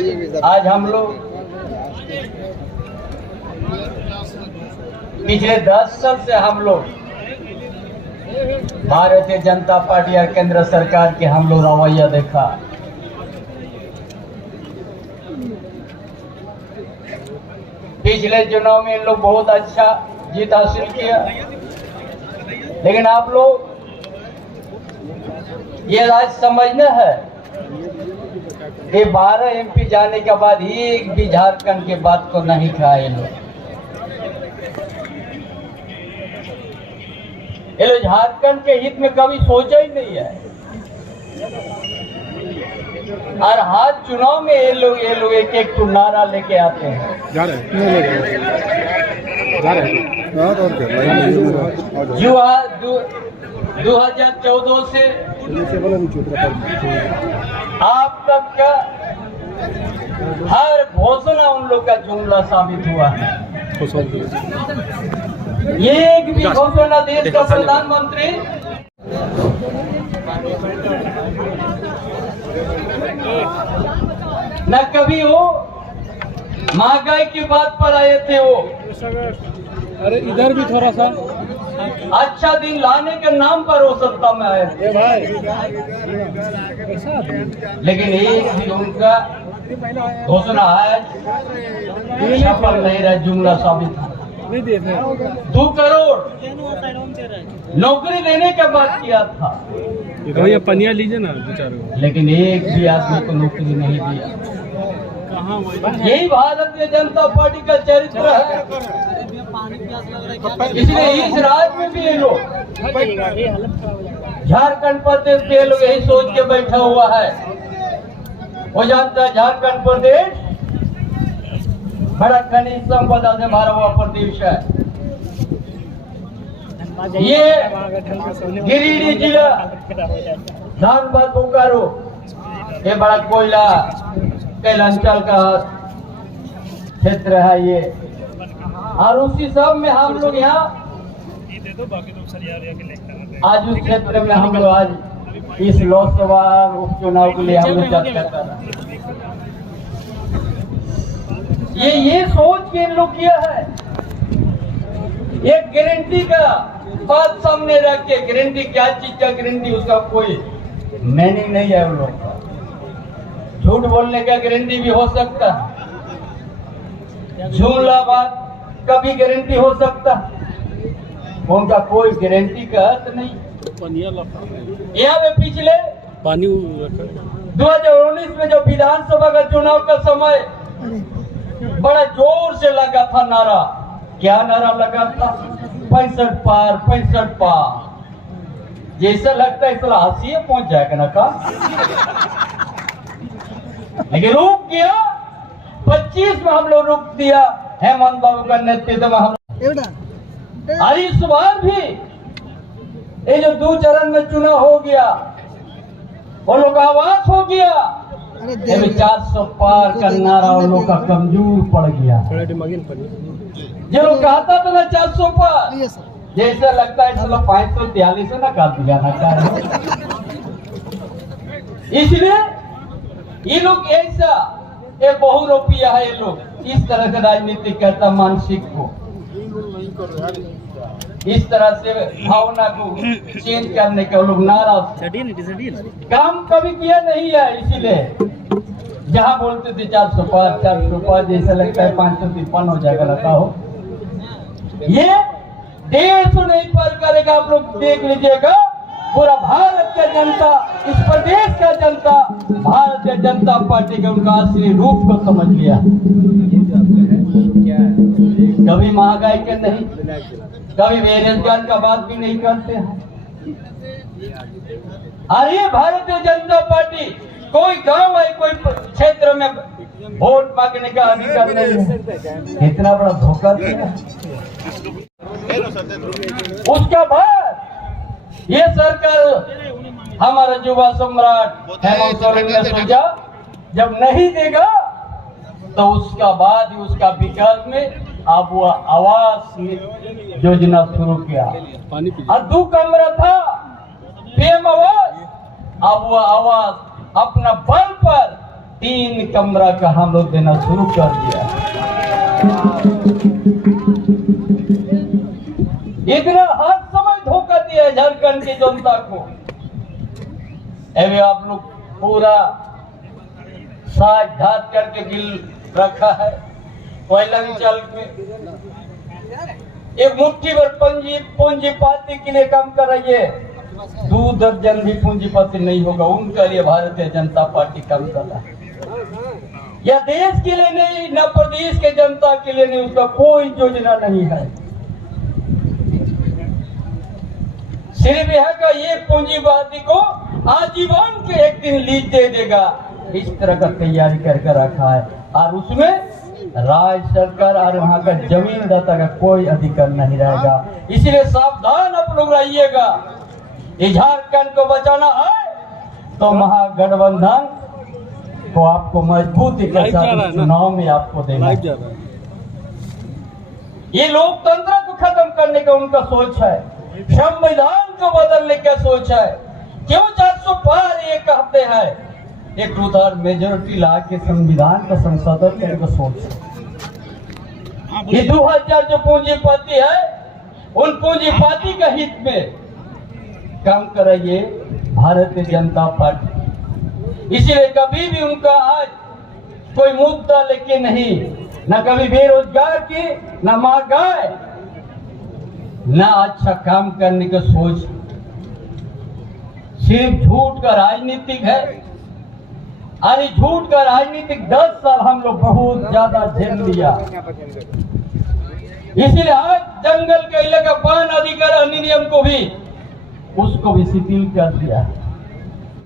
आज हम लोग पिछले 10 साल से हम लोग भारतीय जनता पार्टी और केंद्र सरकार के हम लोग रवैया देखा। पिछले चुनाव में इन लोग बहुत अच्छा जीत हासिल किया, लेकिन आप लोग ये राज समझना है कि 12 MP जाने के बाद एक भी झारखंड के बात को नहीं खाए लोग। ये लोग झारखंड के हित में कभी सोचा ही नहीं है, और हर चुनाव में ये लोग एक एक तो नारा लेके आते हैं। जा रहे जो 2014 से आप तक का हर घोषणा उन लोग का जुमला साबित हुआ है। एक भी घोषणा देश का प्रधानमंत्री न कभी वो महंगाई की बात पर आए थे। वो अरे इधर भी थोड़ा सा अच्छा दिन लाने के नाम पर वो सत्ता में आए थे भाई, लेकिन एक भी उनका घोषणा आज सफल नहीं रहा, जुमला साबित है। 2 करोड़ नौकरी देने का बात किया था, भैया पनिया लीजिए ना 2-4, लेकिन एक भी आदमी को नौकरी नहीं दिया। यही भारतीय जनता पार्टी का चरित्र है। इसलिए इस राज्य में भी ये लोग झारखंड प्रदेश के लोग यही सोच के बैठा हुआ है। वो जानता है झारखंड प्रदेश बड़ा खनिज संपदा से भरा हुआ प्रदेश है। ये गिरिडीह जिला, धनबाद, बोकारो, ये बड़ा कोयला कैलांचल का क्षेत्र है ये, और उसी सब में हम लोग यहाँ आज उस क्षेत्र में हम लोग आज इस लोकसभा उपचुनाव के लिए हम लोग चर्चा कर रहे हैं। ये सोच के इन लोग किया है, एक गारंटी का बात सामने रख के। गारंटी क्या चीज का गारंटी, उसका कोई मीनिंग नहीं है उन लोग का। झूठ बोलने का गारंटी भी हो सकता है, झूला बात कभी गारंटी हो सकता है, उनका कोई गारंटी का अर्थ नहीं। यहाँ पे पिछले 2019 में जो विधानसभा का चुनाव का समय बड़ा जोर से लगा था नारा। क्या नारा लगा था? 65 पार, 65 पार। जैसा लगता है इसला हंसी पहुंच जाएगा ना का, लेकिन रुक गया। 25 में हम लोग रुक दिया हेमंत बाबू का नेतृत्व में हम। और इस बार भी ये जो 2 चरण में चुनाव हो गया, वो लोग आवाज हो गया, 400 पार का नारा उन लोग का कमजोर पड़ गया। जो लोग कहता था ना 400 पार, जैसे लगता है चलो 543 ना काट दिया ना। इसलिए ये लोग ऐसा ये बहुरूपिया है, ये लोग इस तरह से राजनीति करता, मानसिक को इस तरह से भावना को चेंज करने के लोग नाराज काम कभी किया नहीं है। इसीलिए जहाँ बोलते थे 400 पार, 400 पार, जैसा लगता है 553 हो जाएगा लगा हो। ये 150 नहीं पार करेगा। आप लोग देख लीजिएगा, पूरा भारत का जनता, इस प्रदेश का जनता भारतीय जनता पार्टी के उनका असली रूप को समझ लिया। कभी महंगाई के नहीं, कभी बेरोजगार का बात भी नहीं करते हैं। अरे भारतीय जनता पार्टी कोई गांव है, कोई क्षेत्र में वोट मांगने का अधिकार नहीं है। इतना बड़ा धोखा दिया। उसके बाद ये सरकार हमारा युवा सम्राट हेमंत सोरेन ने सोचा जब नहीं देगा तो उसका बाद ही उसका विकास में अब वो आवास योजना शुरू किया। और 2 कमरा था पीएम आवास, अब वो आवास अपना बल पर 3 कमरा का हम लोग देना शुरू कर दिया। इतना हर समय धोखा दिया है झारखंड की जनता को। अभी आप लोग पूरा साथ घात करके दिल रखा है। चल के एक मुट्ठी भर पूंजीपति के लिए काम कर रही है। 2 दर्जन भी पूंजीपति नहीं होगा, उनके लिए भारतीय जनता पार्टी काम कर रहा है। यह देश के लिए नहीं, न प्रदेश के जनता के लिए नहीं, उसका कोई योजना नहीं है। सिर्फ यह का ये पूंजीवादी को आजीवन के एक दिन लीज दे देगा, इस तरह का तैयारी करके रखा है। और उसमें राज्य सरकार और वहां का जमीनदाता का कोई अधिकार नहीं रहेगा। इसलिए सावधान आप लोग रहिएगा। ये झारखंड को बचाना है तो महागठबंधन को आपको मजबूती के साथ चुनाव में आपको देना है। ये लोकतंत्र को खत्म करने का उनका सोच है, संविधान को बदलने का सोच है। क्यों 400 पार ये कहते हैं? एक उदार मेजोरिटी ला के संविधान का संशोधन करने का सोच है। ये 2000 जो पूंजीपति है, उन पूंजीपति का हित में काम कर रही है भारतीय जनता पार्टी। इसलिए कभी भी उनका आज कोई मुद्दा लेके नहीं, न कभी बेरोजगार की, न महंगाई, न अच्छा काम करने का सोच। सिर्फ झूठ का राजनीतिक है। अरे झूठ का राजनीतिक 10 साल हम लोग बहुत ज्यादा झेल लिया। इसीलिए आज जंगल के इलाका वन अधिकार अधिनियम को भी उसको भी शिथिल कर दिया।